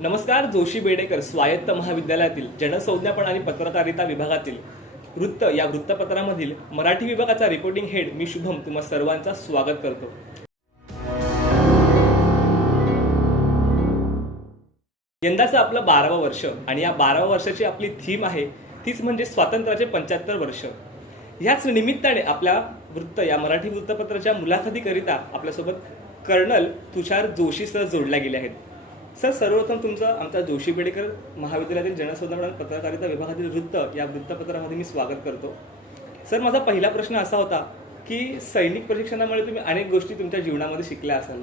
नमस्कार. जोशी बेडेकर स्वायत्त महाविद्यालयातील जनसंज्ञापन आणि पत्रकारिता विभागातील वृत्त या वृत्तपत्रामधील मराठी विभागाचा रिपोर्टिंग हेड मी शुभम तुम्हा सर्वांचा स्वागत करतो. यंदाचं आपलं 12वं वर्ष आणि या 12व्या वर्षाची आपली थीम आहे तीच म्हणजे स्वातंत्र्याचे 75 वर्ष. ह्याच निमित्ताने आपल्या वृत्त या मराठी वृत्तपत्राच्या मुलाखतीकरिता आपल्यासोबत कर्नल तुषार जोशी सर जोडल्या गेले आहेत. सर, सर्वप्रथम तुमचं आमच्या जोशी बेडेकर महाविद्यालयातील जनसंज्ञापन आणि पत्रकारिता विभागातील वृत्त या वृत्तपत्रामध्ये मी स्वागत करतो. सर, माझा पहिला प्रश्न असा होता की सैनिक प्रशिक्षणामुळे तुम्ही अनेक गोष्टी तुमच्या जीवनामध्ये शिकल्या असाल,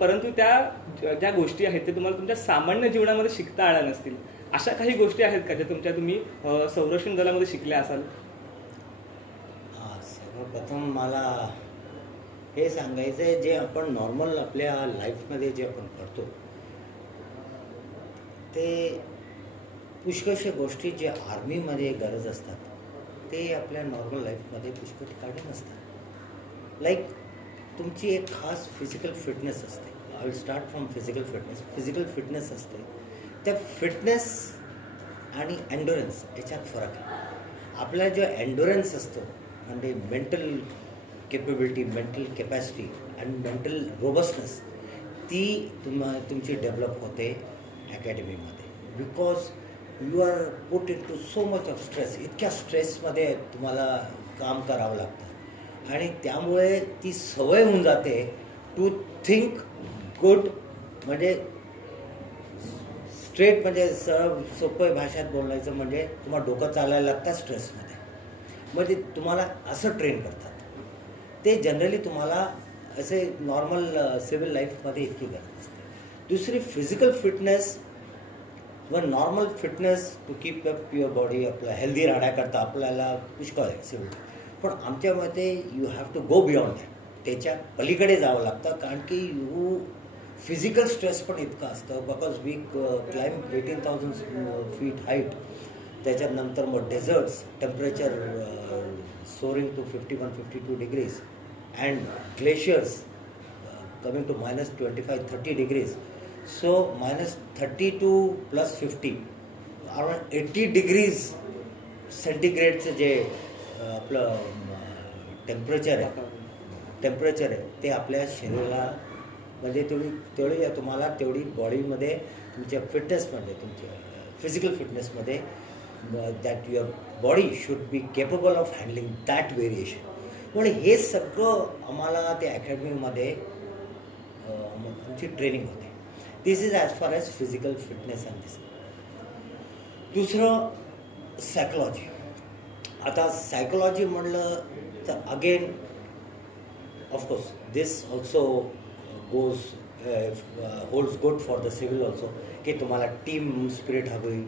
परंतु त्या ज्या गोष्टी आहेत ते तुम्हाला तुमच्या सामान्य जीवनामध्ये शिकता आल्या नसतील. अशा काही गोष्टी आहेत का ज्या तुम्ही संरक्षण दलामध्ये शिकल्या असाल? सर्वप्रथम मला हे सांगायचं आहे, जे आपण नॉर्मल आपल्या लाईफमध्ये जे आपण करतो ते पुष्कळशा गोष्टी जे आर्मीमध्ये गरज असतात ते आपल्या नॉर्मल लाईफमध्ये पुष्कळ ठिकाणी नसतात. लाईक तुमची एक खास फिजिकल फिटनेस असते. I will start from physical fitness असते. त्या फिटनेस आणि एन्ड्युरन्स याच्यात फरक आहे. आपला जो एन्ड्युरन्स असतो म्हणजे मेंटल केपेबिलिटी, मेंटल कॅपॅसिटी आणि मेंटल रोबस्टनेस ती तुमची डेव्हलप होते अकॅडमीमध्ये. Because you are put into so much of stress. इतक्या स्ट्रेसमध्ये तुम्हाला काम करावं लागतं आणि त्यामुळे ती सवय होऊन जाते टू थिंक गुड. म्हणजे स्ट्रेट म्हणजे सरळ सोपं भाषेत बोलायचं म्हणजे तुम्हाला डोकं चालायला लागतं स्ट्रेसमध्ये. म्हणजे तुम्हाला असं ट्रेन करतात. ते जनरली तुम्हाला असे नॉर्मल सिव्हिल लाईफमध्ये इतकी गरज असते. दुसरी फिजिकल फिटनेस व normal fitness to keep up your body. आपला हेल्दी राहण्याकरता आपल्याला पुष्कळ आहे सिव्हिल, पण आमच्या मते you have to go beyond that. त्याच्या पलीकडे जावं लागतं कारण की यू फिजिकल स्ट्रेस पण इतकं असतं. Because we climb 18,000 feet height. त्याच्यानंतर मग deserts, temperature soaring to 51-52 degrees and glaciers coming to -25-30 degrees. So -30 to +50 around 80 degrees सेंटीग्रेडचं जे आपलं टेम्परेचर आहे ते आपल्या शरीराला म्हणजे तेवढी तुम्हाला तेवढी बॉडीमध्ये तुमच्या फिटनेसमध्ये, तुमच्या physical फिटनेसमध्ये that your body should be capable of handling that variation. म्हणून हे सगळं आम्हाला त्या अकॅडमीमध्ये आमची ट्रेनिंग होते. This is as far as physical fitness and this. दुसरं सायकोलॉजी. आता सायकोलॉजी म्हणलं तर again of course this also holds good for the civil also, की तुम्हाला टीम स्पिरिट हवी,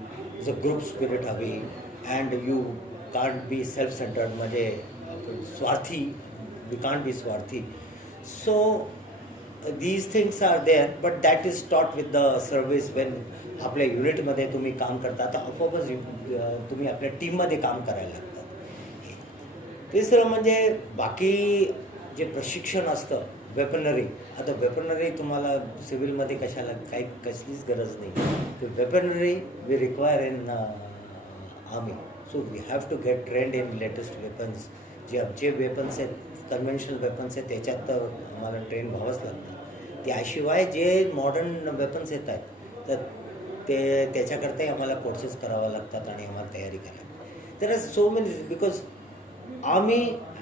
ग्रुप स्पिरिट हवी, and you can't be self centred म्हणजे स्वार्थी. यू कांट बी स्वार्थी. So these things are there, but that is taught with the service. When आपल्या युनिटमध्ये तुम्ही काम करता तर आपोआपच तुम्ही आपल्या टीममध्ये काम करायला लागतात. तिसरं म्हणजे बाकी जे प्रशिक्षण असतं वेपनरी. आता वेपनरी तुम्हाला सिव्हिलमध्ये कसलीच गरज नाही. Weaponry we require in army. So we have to get trained in latest weapons. जे आमचे वेपन्स आहेत, कन्व्हेन्शनल वेपन्स आहेत, त्याच्यात तर आम्हाला ट्रेन व्हावंच लागतं. त्याशिवाय जे मॉडर्न वेपन्स येत आहेत तर त्याच्याकरताही आम्हाला कोर्सेस करावा लागतात आणि आम्हाला तयारी करावी लागते. There are so many. Because Army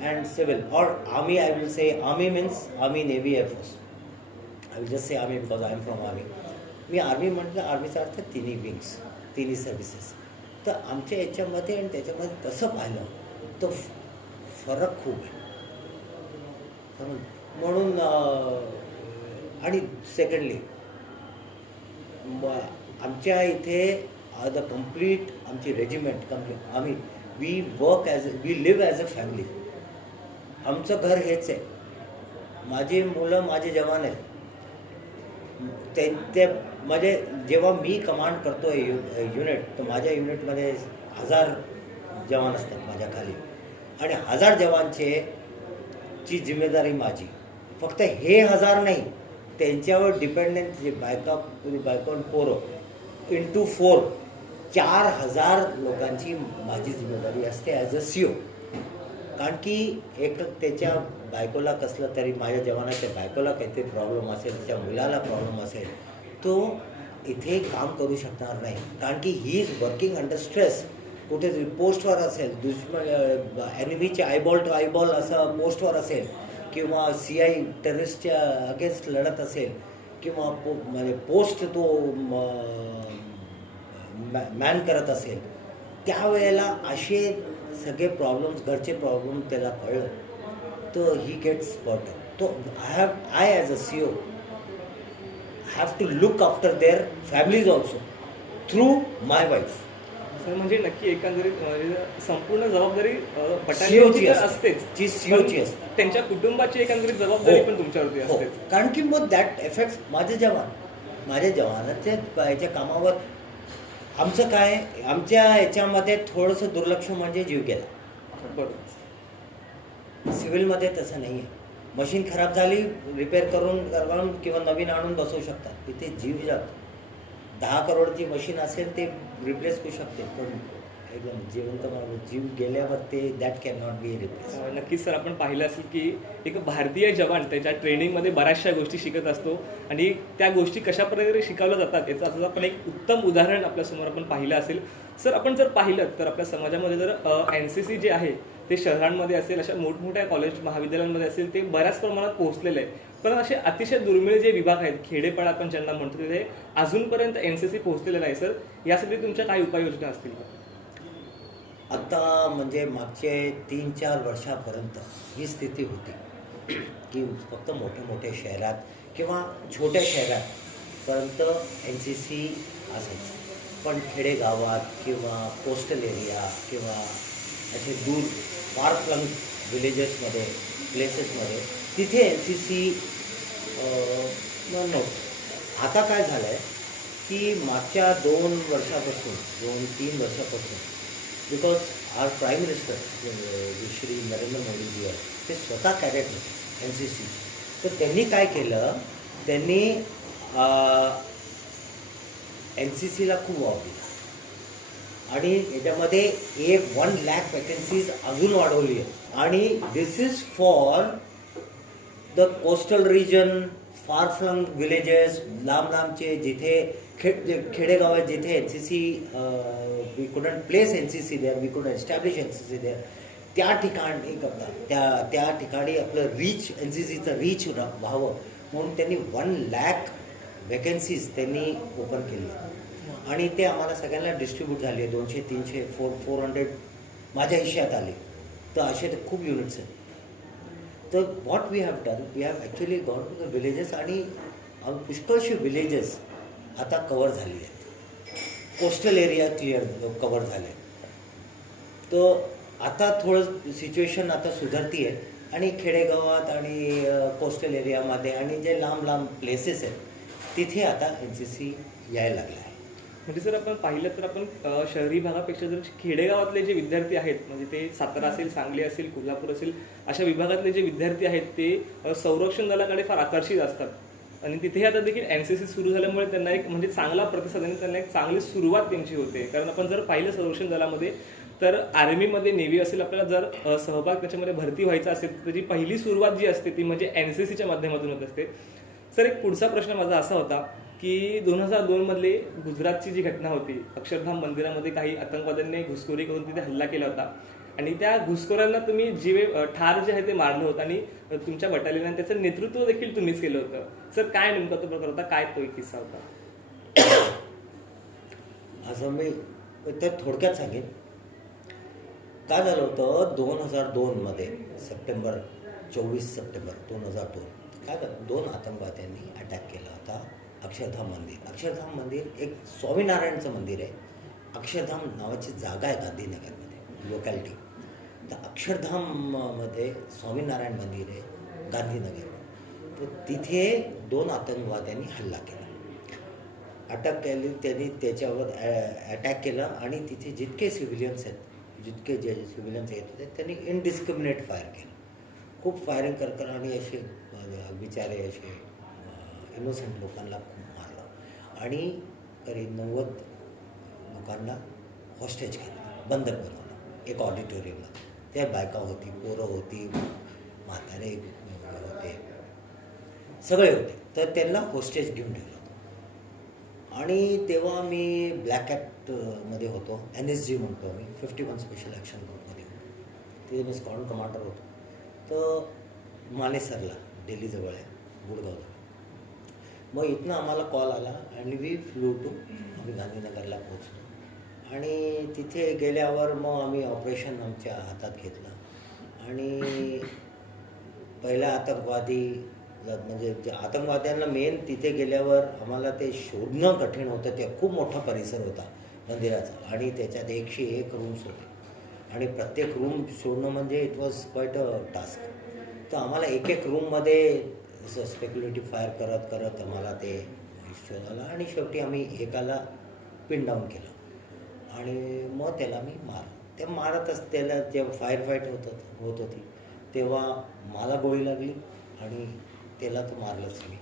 and civil, or Army, I will say Army means Army, Navy, Air Force. I will just say Army because I am from Army. Me army म्हटलं, आर्मीचा अर्थ तिन्ही wings, तिन्ही services. तर आमच्या याच्यामध्ये आणि त्याच्यामध्ये तसं पाहिलं तर फरक खूप आहे. म्हणून आणि सेकंडली आमच्या इथे द कम्प्लीट आमची रेजिमेंट कम्प्लीट आम्ही we live as a family. आमचं घर हेच आहे. माझी मुलं माझे जवान आहेत. ते म्हणजे जेव्हा मी कमांड करतो आहे युनिट, तर माझ्या युनिटमध्ये 1000 जवान असतात माझ्या खाली आणि 1000 जवानची जिम्मेदारी माझी. फक्त हे 1000 नाही त्यांच्यावर डिपेंडंट जे बायका पोरं इंटू 4 4,000 लोकांची माझी जिम्मेदारी असते ॲज अ CEO. कारण की एक त्याच्या बायकोला कसलं तरी, माझ्या जवानाच्या बायकोला काहीतरी प्रॉब्लेम असेल, त्याच्या मुलाला प्रॉब्लेम असेल, तो इथे काम करू शकणार नाही. कारण की he is working under stress. कुठेतरी पोस्टवर असेल, एनिमीचे आयबॉल टू आयबॉल असं पोस्टवर असेल, किंवा CI टेररिस्टच्या अगेन्स्ट लढत असेल, किंवा म्हणजे पोस्ट तो मॅन करत असेल, त्यावेळेला असे सगळे प्रॉब्लेम्स, घरचे प्रॉब्लेम त्याला कळलं, तर ही गेट्स स्पॉटेड. तो I as a CEO have to look after their families also through my wife. Sir म्हणजे नक्की एकंदरीत संपूर्ण जबाबदारी CEO बटालियनची ची तर असते. असतेच, जी CEO ची पण असते. त्यांच्या कुटुंबाची एकंदरीत जबाबदारी हो. पण तुमच्यावरती हो. असतेच. कारण की मग दॅट एफेक्ट्स माझ्या जवानाच्या याच्या कामावर. आमचं काय, आमच्या याच्यामध्ये थोडंसं दुर्लक्ष म्हणजे जीव गेला. बरोबर. सिव्हिलमध्ये तसं नाही आहे. मशीन खराब झाली, रिपेअर करून किंवा नवीन आणून बसवू शकतात. इथे जीव जातो. 10 करोडची मशीन असेल ते रिप्लेस होऊ शकते, पण एकदम जिवंत माणूस जीव गेल्यावर ते that can not be replace. नक्कीच सर, आपण पाहिलं असेल की एक भारतीय जवान त्याच्या ट्रेनिंगमध्ये बऱ्याचशा गोष्टी शिकत असतो आणि त्या गोष्टी कशा प्रकारे शिकवल्या जातात याचं आपण एक उत्तम उदाहरण आपल्यासमोर आपण पाहिलं असेल. सर, आपण जर पाहिलं तर आपल्या समाजामध्ये जर NCC जे आहे ते शहरांमध्ये असेल, अशा मोठमोठ्या कॉलेज महाविद्यालयांमध्ये असेल, ते बऱ्याच प्रमाणात पोहोचलेलं आहे. पण असे अतिशय दुर्मिळ जे विभाग आहेत, खेडेपाडा आपण ज्यांना म्हणतो, तिथे अजूनपर्यंत NCC पोहोचलेलं नाही. सर, यासाठी तुमच्या काही उपाययोजना असतील का? आता म्हणजे मागचे 3-4 वर्षापर्यंत ही स्थिती होती की फक्त मोठ्या शहरात किंवा छोट्या शहरापर्यंत NCC असायचं. पण खेडेगावात किंवा कोस्टल एरिया किंवा असे दूर फार फ्लंग विलेजेसमध्ये, प्लेसेसमध्ये तिथे NCC नव्हतं. आता काय झालं आहे की मागच्या 2-3 वर्षापासून because are prime minister Shri Narendra Modi ji आहे, ते स्वतः कॅडेट होते NCC. तर त्यांनी काय केलं, त्यांनी NCCला खूप वाव दिला आणि याच्यामध्ये 1 लाख वॅकन्सीज अजून वाढवली आहे. आणि this is for the coastal region, far flung villages, लांबचे जिथे खेडेगाव आहेत, जिथे NCC we couldn't place NCC there, we couldn't establish NCC there, त्या ठिकाणी करतात. त्या ठिकाणी आपलं NCCचं रीच व्हावं म्हणून त्यांनी 1 लाख वॅकन्सीज त्यांनी ओपन केली आणि ते आम्हाला सगळ्यांना डिस्ट्रीब्यूट झाले. 200, 300, 400 माझ्या हिश्श्यात आले. तर असे खूप युनिट्स आहेत. तर what we have done, we have actually gone to the villages आणि पुष्कळशी विलेजेस आता कवर झाली आहेत. कोस्टल एरिया कवर झाले. तर आता थोडं सिच्युएशन आता सुधारती आहे आणि खेडेगावात आणि कोस्टल एरियामध्ये आणि जे लांब प्लेसेस आहेत तिथे आता NCC यायला लागलं आहे. म्हणजे जर आपण पाहिलं तर आपण शहरी भागापेक्षा जर खेडेगावातले जे विद्यार्थी आहेत, म्हणजे ते सातारा असेल, सांगली असेल, कोल्हापूर असेल, अशा विभागातले जे विद्यार्थी आहेत ते संरक्षण दलाकडे फार आकर्षित असतात. आणि तिथे आता देखील NCC सुरू झाल्यामुळे त्यांना एक म्हणजे चांगला प्रतिसाद आणि त्यांना एक चांगली सुरुवात त्यांची होते. कारण आपण जर पाहिलं संरक्षण दलामध्ये तर आर्मीमध्ये, नेव्ही असेल, आपल्याला जर सहभाग त्याच्यामध्ये भरती व्हायचा असेल तर त्याची पहिली सुरुवात जी असते ती म्हणजे NCCच्या माध्यमातून होत असते. सर, एक पुढचा प्रश्न माझा असा होता की 2002 मधले गुजरातची जी घटना होती, अक्षरधाम मंदिरामध्ये काही आतंकवाद्यांनी घुसखोरी करून तिथे हल्ला केला होता आणि त्या घुसखोरांना तुम्ही ठार जे आहे ते मारलं होतं आणि तुमच्या बटालियनने त्याचं नेतृत्व देखील तुम्हीच केलं होतं. सर, काय नेमका तो प्रकार होता, काय तो एक किस्सा होता? असं मी तर थोडक्यात सांगेन. काय झालं होतं 2002 मध्ये 24 सप्टेंबर 2002 काय झालं, 2 आतंकवाद्यांनी अटॅक केला होता अक्षरधाम मंदिर. अक्षरधाम मंदिर एक स्वामीनारायणचं मंदिर आहे. अक्षरधाम नावाची जागा आहे गांधीनगरमध्ये, लोकॅलिटी. तर अक्षरधाममध्ये स्वामीनारायण मंदिर आहे गांधीनगर. तर तिथे 2 आतंकवाद्यांनी हल्ला केला, अटक केली. त्यांनी त्याच्यावर अटॅक केला आणि तिथे जितके सिव्हिलियन्स आहेत, जितके जे सिव्हिलियन्स येत होते त्यांनी इनडिस्क्रिमिनेट फायर केलं. खूप फायरिंग कर आणि असे बिचारे असे इनोसेंट लोकांना खूप मारलं आणि तरी 90 लोकांना हॉस्टेज केलं, बंधक बनवलं एक ऑडिटोरियममध्ये. त्या बायका होती, पोरं होती, म्हातारे होते, सगळे होते. तर त्यांना हॉस्टेज घेऊन ठेवलं होतं. आणि तेव्हा मी ब्लॅक ॲक्टमध्ये होतो, NSG म्हणतो आम्ही, 51 स्पेशल ॲक्शन ग्रुपमध्ये होतो. तिथे मी स्क्वॉड्रन कमांडर होतो. तर मानेसरला, दिल्लीजवळ आहे, गुडगावजवळ. मग इथनं आम्हाला कॉल आला आणि वी फ्लू टू, आम्ही गांधीनगरला पोहोचलो. आणि तिथे गेल्यावर मग आम्ही ऑपरेशन आमच्या हातात घेतलं आणि पहिल्या आतंकवादी म्हणजे जे आतंकवाद्यांना मेन तिथे गेल्यावर आम्हाला ते शोधणं कठीण होतं. ते खूप मोठा परिसर होता मंदिराचा आणि त्याच्यात 101 रूम्स होते आणि प्रत्येक रूम शोधणं म्हणजे it was quite a task. तर आम्हाला एक एक रूममध्ये असं स्पेक्युलेटिव्ह फायर करत करत आम्हाला ते शोधायला आणि शेवटी आम्ही एकाला पिन डाऊन केलं आणि मग त्याला मी मारलं. ते मारतच त्याला जेव्हा फायर फाईट होत होती तेव्हा मला गोळी लागली आणि त्याला तो मारलंच मी.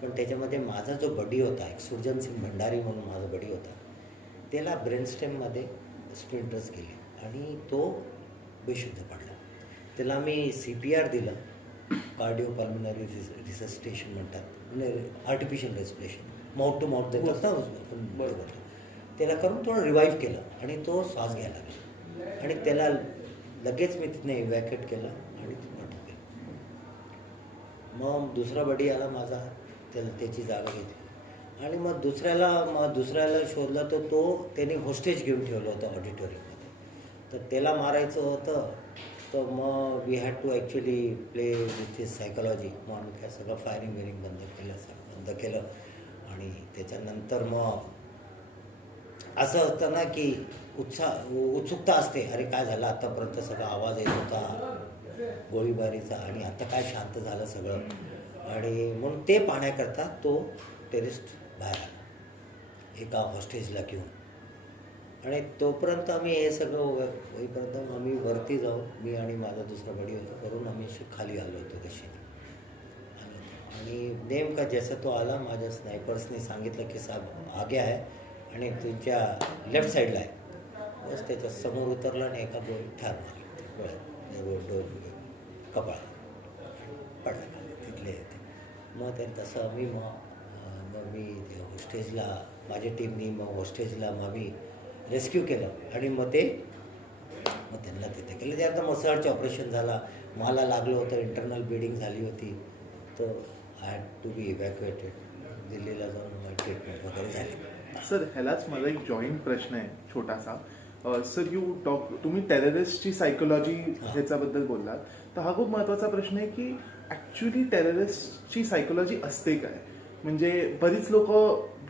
पण त्याच्यामध्ये माझा जो बडी होता, एक सुरजन सिंग भंडारी म्हणून माझा बडी होता, त्याला ब्रेनस्टेममध्ये स्प्लिंटर्स गेले आणि तो बेशुद्ध पडला. त्याला मी CPR दिलं, कार्डिओ पल्मनरी रिससिटेशन म्हणतात, म्हणजे artificial respiration, mouth to mouth देतात ना आपण, बरोबर. त्याला करून थोडं रिवाईव्ह केलं आणि तो श्वास घ्यायला लागला आणि त्याला लगेच मी तिथनं इव्हॅक्युएट केलं आणि पाठवलं. मग दुसरा बडी आला माझा, त्याची जागा घेतली आणि मग दुसऱ्याला शोधलं. तर त्याने होस्टेज घेऊन ठेवलं होतं ऑडिटोरियममध्ये. तर त्याला मारायचं होतं. तर मग we had to actually play with his psychology. मग आम्ही काय सगळं फायरिंग विरिंग बंद केलं आणि त्याच्यानंतर मग असं असतं ना की उत्सुकता असते, अरे काय झालं आत्तापर्यंत, सगळा आवाज येत होता गोळीबारीचा आणि आता काय शांत झालं सगळं. आणि म्हणून ते पाहण्याकरता तो टेरिस्ट बाहेर आला एका हॉस्टेजला घेऊन. आणि तोपर्यंत आम्ही हे सगळं होईपर्यंत आम्ही वरती जाऊन, मी आणि माझा दुसरा बडी होता, करून आम्ही खाली आलो होतो कशीने आलो होतो. आणि नेमका जसं तो आला, माझ्या स्नायपर्सने सांगितलं की साहेब आगे आहे आणि तुमच्या लेफ्ट साईडला आहे. बस त्याच्या समोर उतरला आणि एका गोळी ठार मारली कपाळा पडला तिथले येते. मग ते तसं आम्ही मग मी हॉस्टेजला, माझ्या टीमनी मग हॉस्टेजला मग आम्ही रेस्क्यू केलं आणि मग त्यांना तिथे केलं. त्यानंतर मग सर्च ऑपरेशन झाला. मला लागलं होतं, इंटरनल ब्लिडिंग झाली होती, तर आय हॅड टू बी इव्हॅक्युएटेड. दिल्लीला जाऊन ट्रीटमेंट वगैरे झाली. सर, ह्यालाच माझा एक जॉईंट प्रश्न आहे छोटासा. सर, तुम्ही टेररिस्टची सायकोलॉजी ह्याच्याबद्दल बोललात, तर हा खूप महत्त्वाचा प्रश्न आहे की ॲक्च्युली टेररिस्टची सायकोलॉजी असते काय? म्हणजे बरीच लोक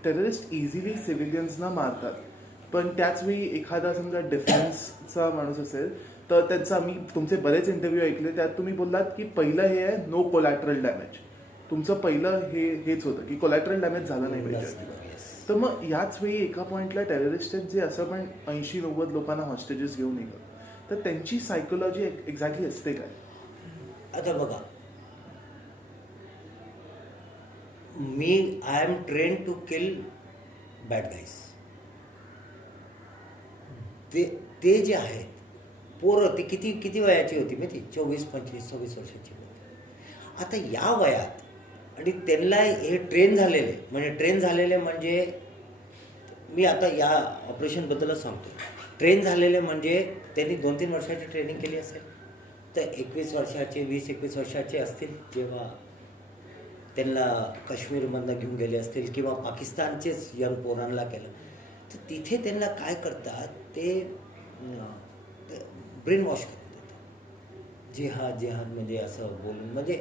टेररिस्ट इझिली सिव्हिलियन्सना मारतात, पण त्याचवेळी एखादा समजा डिफेन्सचा माणूस असेल तर त्यांचा, मी तुमचे बरेच इंटरव्ह्यू ऐकले, त्यात तुम्ही बोललात की पहिलं हे आहे नो कोलॅटरल डॅमेज. तुमचं पहिलं हेच होतं की कोलॅटरल डॅमेज झालं नाही पाहिजे. तर मग याच वेळी एका पॉईंटला टेररिस्ट जे असं पण 80-90 लोकांना हॉस्टेजेस घेऊन येतात, तर त्यांची सायकोलॉजी एक्झॅक्टली असते काय? आता बघा, I am train to kill bad guys. ते जे आहेत पोरं, ते किती वयाची होती माहिती? 24, 25, 26 वर्षाची होती. आता या वयात आणि त्यांना हे ट्रेन झालेले म्हणजे मी आता या ऑपरेशनबद्दलच सांगतो. ट्रेन झालेले म्हणजे त्यांनी 2-3 वर्षाची ट्रेनिंग केली असेल. तर 21 वर्षाचे, 20-21 वर्षाचे असतील जेव्हा त्यांना काश्मीरमधनं घेऊन गेले असतील किंवा पाकिस्तानचेच यंग पोरांना केलं. तर तिथे त्यांना काय करतात, ते ब्रेन वॉश करून देतात. जिहाद म्हणजे असं बोलून, म्हणजे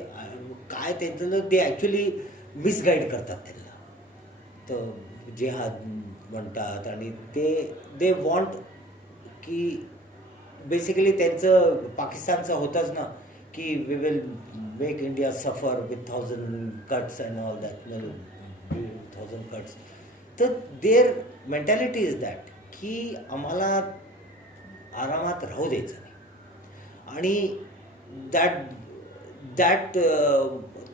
काय त्यांचं ते ॲक्च्युली मिसगाईड करतात त्यांना. तर जिहाद म्हणतात आणि दे वॉन्ट की बेसिकली त्यांचं पाकिस्तानचं होतंच ना की वी विल मेक इंडिया सफर with 1000 cuts and all that, 1000 cuts. तर देअर मेंटॅलिटी इज दॅट की आम्हाला आरामात राहू द्यायचं नाही. आणि दॅट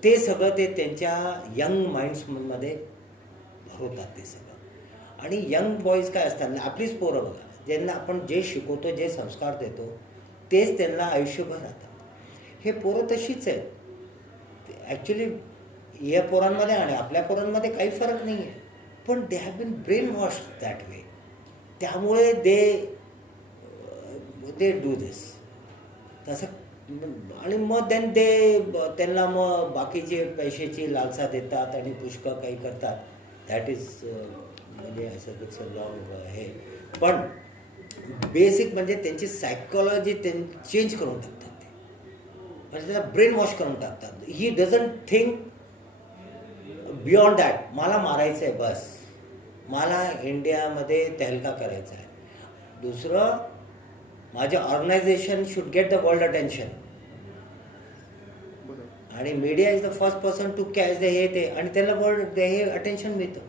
ते सगळं ते त्यांच्या यंग माइंड्समध्ये भरवतात ते सगळं. आणि यंग बॉईज काय असतात ना, आपलीच पोरं बघा, ज्यांना आपण जे शिकवतो, जे संस्कार देतो, तेच त्यांना आयुष्यभर राहतात. हे पोरं तशीच आहेत ॲक्च्युली. या पोरांमध्ये आणि आपल्या पोरांमध्ये काही फरक नाही आहे, पण they have been brain wash that way. त्यामुळे दे डू दिस तसं. आणि मग त्यांना मग बाकीचे पैशाची लालसा देतात आणि पुष्कळ काही करतात. दॅट इज म्हणजे असं लॉंग हे. पण बेसिक म्हणजे त्यांची सायकोलॉजी चेंज करून टाकतात ते, म्हणजे त्याला ब्रेन वॉश करून टाकतात. He doesn't think beyond that. मला मारायचं आहे बस, मला इंडियामध्ये तहलका करायचा आहे. दुसरं, माझे organisation should get the world attention. आणि media is the first person to catch the हे ते, आणि त्याला वर्ल्ड हे अटेन्शन मिळतं.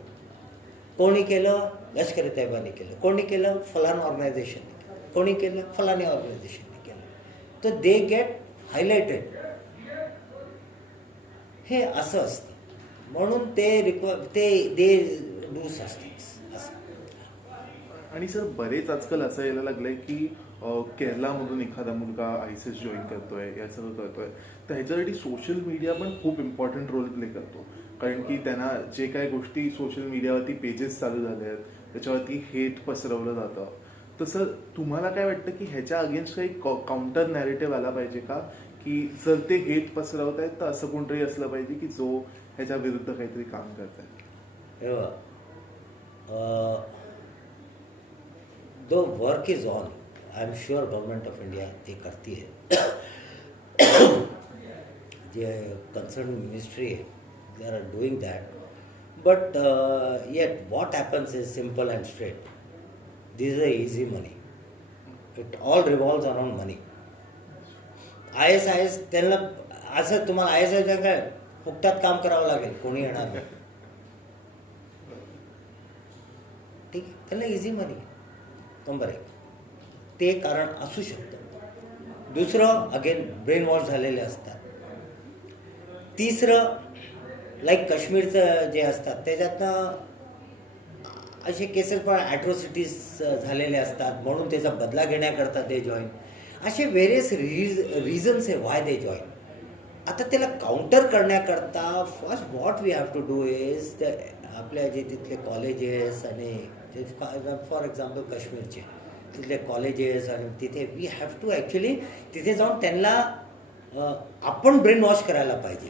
कोणी केलं, लष्करी तैयबाने केलं, कोणी केलं, फलान ऑर्गनायझेशनने केलं, कोणी केलं, फलानी ऑर्गनायझेशनने केलं, तर दे गेट हायलाइटेड. हे असं असतं. म्हणून ते डू सच थिंग्स असं. आणि सर बरेच आजकाल असं यायला लागलंय की केरळमधून एखादा मुलगा आयसिस जॉईन करतोय, या सगळं करतोय, तर ह्याच्यासाठी सोशल मीडिया पण खूप इम्पॉर्टंट रोल प्ले करतो. कारण की त्यांना जे काही गोष्टी सोशल मीडियावरती पेजेस चालू झाले आहेत, त्याच्यावरती हेट पसरवलं जातं. तसं तुम्हाला काय वाटतं की ह्याच्या अगेन्स्ट काही काउंटर नॅरेटिव्ह आला पाहिजे का, की जर ते हेट पसरवत आहेत तर असं कोणतरी असलं पाहिजे की जो ह्याच्या विरुद्ध काहीतरी काम करत आहे? The work is on. I am sure government of India ते करते आहे. जे कन्सर्न मिनिस्ट्री आहे, they are doing that. But eight what happens is simple and straight. This is a easy money. It all revolves around money. IS त्यांना असं, तुम्हाला IS काय फुकटात काम करावं लागेल, कोणी येणार नाही. ठीक आहे, त्यांना इझी मनी. नंबर 1 ते कारण असू शकतं. दुसरं, अगेन ब्रेन वॉश झालेले असतात. तिसरं, लाईक काश्मीरचं जे असतात त्याच्यातनं असे केसेस पण ॲट्रॉसिटीज झालेले असतात, म्हणून त्याचा बदला घेण्याकरता ते जॉईन. असे व्हेरियस रिझन्स आहे वाय दे जॉईन. आता त्याला काउंटर करण्याकरता first what we have to do is आपल्या जे तिथले कॉलेजेस आणि फॉर एक्झाम्पल काश्मीरचे तिथले कॉलेजेस, आणि तिथे वी हॅव टू ॲक्च्युली तिथे जाऊन त्यांना आपण ब्रेन वॉश करायला पाहिजे.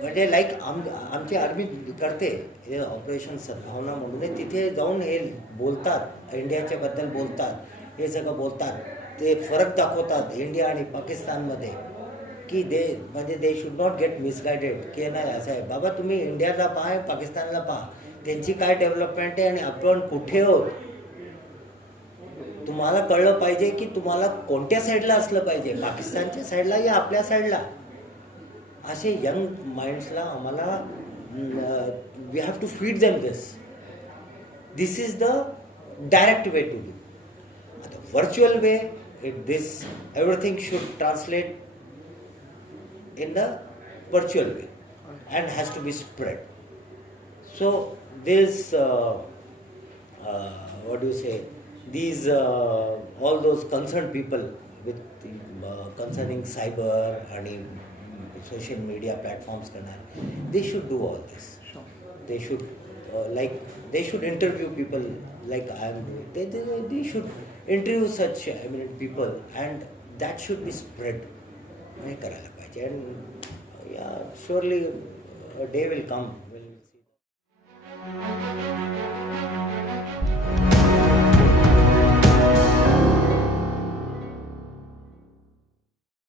म्हणजे लाईक आमची आर्मी करते हे ऑपरेशन सद्भावना म्हणून, तिथे जाऊन हे बोलतात, इंडियाच्या बद्दल बोलतात, हे सगळं बोलतात, ते फरक दाखवतात इंडिया आणि पाकिस्तानमध्ये, की म्हणजे दे शुड नॉट गेट मिसगायडेड. की नाही असं आहे बाबा, तुम्ही इंडियाला पहा, पाकिस्तानला पहा, त्यांची काय डेव्हलपमेंट आहे आणि आपण कुठे आहोत. तुम्हाला कळलं पाहिजे की तुम्हाला कोणत्या साईडला असलं पाहिजे, पाकिस्तानच्या साईडला या आपल्या साईडला. असे यंग माइंड्सला आम्हाला we have to feed them this is the direct way to do. आता virtual way, this everything should translate in the virtual way and has to be spread. So this what do you say, these all those concerned people with concerning cyber and social media platforms, they should do all this. Sure. They should they should interview people like I am doing. They should interview such eminent people and that should be spread. हे करायला पाहिजे. And या surely a day will come, will C.